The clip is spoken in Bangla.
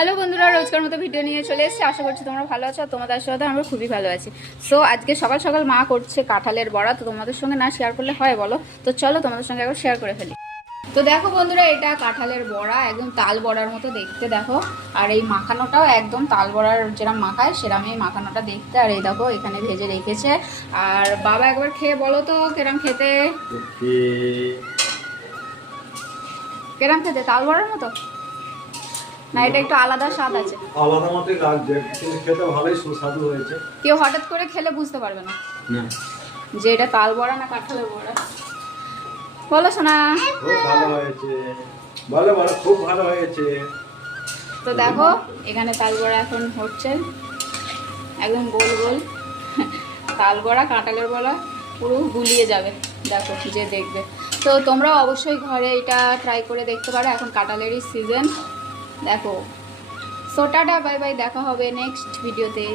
হ্যালো বন্ধুরা, রোজকার মতো ভিডিও নিয়ে চলে এসেছি। আশা করছি তোমরা ভালো আছো। তোমাদের আশীর্বাদে আমরা খুবই ভালো আছি। সো আজকে সকাল সকাল মা করছে কাঁঠালের বড়া, তো তোমাদের সঙ্গে না শেয়ার করলে হয় বলো? তো চলো তোমাদের সঙ্গে একবার শেয়ার করে ফেলি। তো দেখো বন্ধুরা, এটা কাঁঠালের বড়া, একদম তাল বড়ার মতো দেখতে দেখো। আর এই মাখানোটাও একদম তাল বড়ার যেরকম মাখায় সেরকমই মাখানোটা দেখতে। আর এই দেখো এখানে ভেজে রেখেছে। আর বাবা একবার খেয়ে বলো তো কেরম খেতে, কেরম খেতে, তাল বড়ার মতো না এটা একটু আলাদা স্বাদ আছে? আলাদা মতোই লাগছে, কিন্তু খেতে ভালোই সুস্বাদু হয়েছে। কেউ হঠাৎ করে খেলে বুঝতে পারবে না না, যে এটা তাল বড়া না কাঁঠালের বড়া। বলো শোনা। খুব ভালো হয়েছে, ভালো ভালো, খুব ভালো হয়েছে। তো দেখো এখানে তাল বড়া এখন হচ্ছে, একদম গোল গোল তাল বড়া কাঁঠালের বড়া পুরো গুলিয়ে যাবে দেখো যে দেখবে। তো তোমরাও অবশ্যই ঘরে এটা ট্রাই করে দেখতে পারো, এখন কাঁঠালেরই সিজন দেখো। সো টাটা, বাই বাই, দেখা হবে নেক্সট ভিডিওতে।